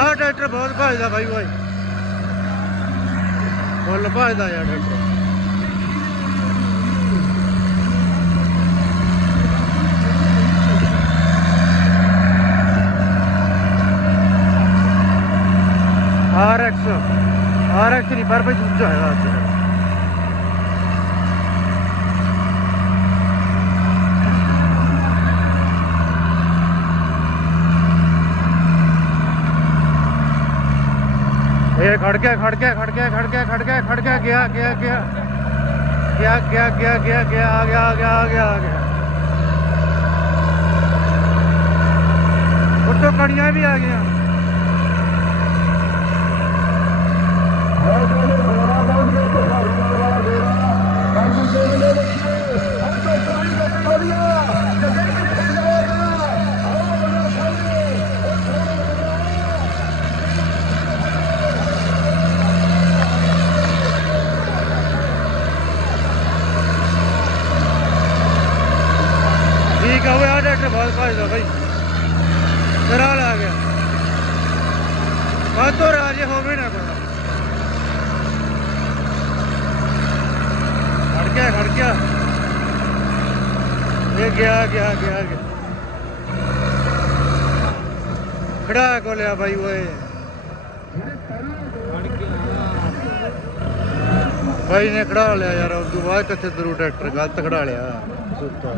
ਆਹ ਟਰੈਕਟਰ ਬਹੁਤ ਭਜਦਾ ਬਾਈ ਓਏ ਫੁੱਲ ਭਜਦਾ ਯਾਰ ਟਰੈਕਟਰ RX RX ਨਹੀਂ ਪਰ ਬਈ ਦੂਜਾ ਹੈਗਾ ये खड़के खड़के खड़के खड़के खड़के खड़के, गया गया गया। गया गया गया गया गया, आ गया आ गया आ गया आ गया। और तो कड़ियाँ भी आ गया Thank you. क्या हुआ यार ट्रैक्टर बहुत फायद था भाई फिलहाल आ गया बात तो राजे हो भी ना कोई खड़क्या खड़क्या ये गया गया गया गया खड़ा को लिया भाई वो ਭਾਈ ਨੇ ਖੜਾ ਲਿਆ ਯਾਰ ਉਸ ਤੋਂ ਬਾਅਦ ਕਿੱਥੇ ਦਰੂ ਟਰੈਕਟਰ ਗਲਤ ਖੜਾ ਲਿਆ ਸੁੱਤਾ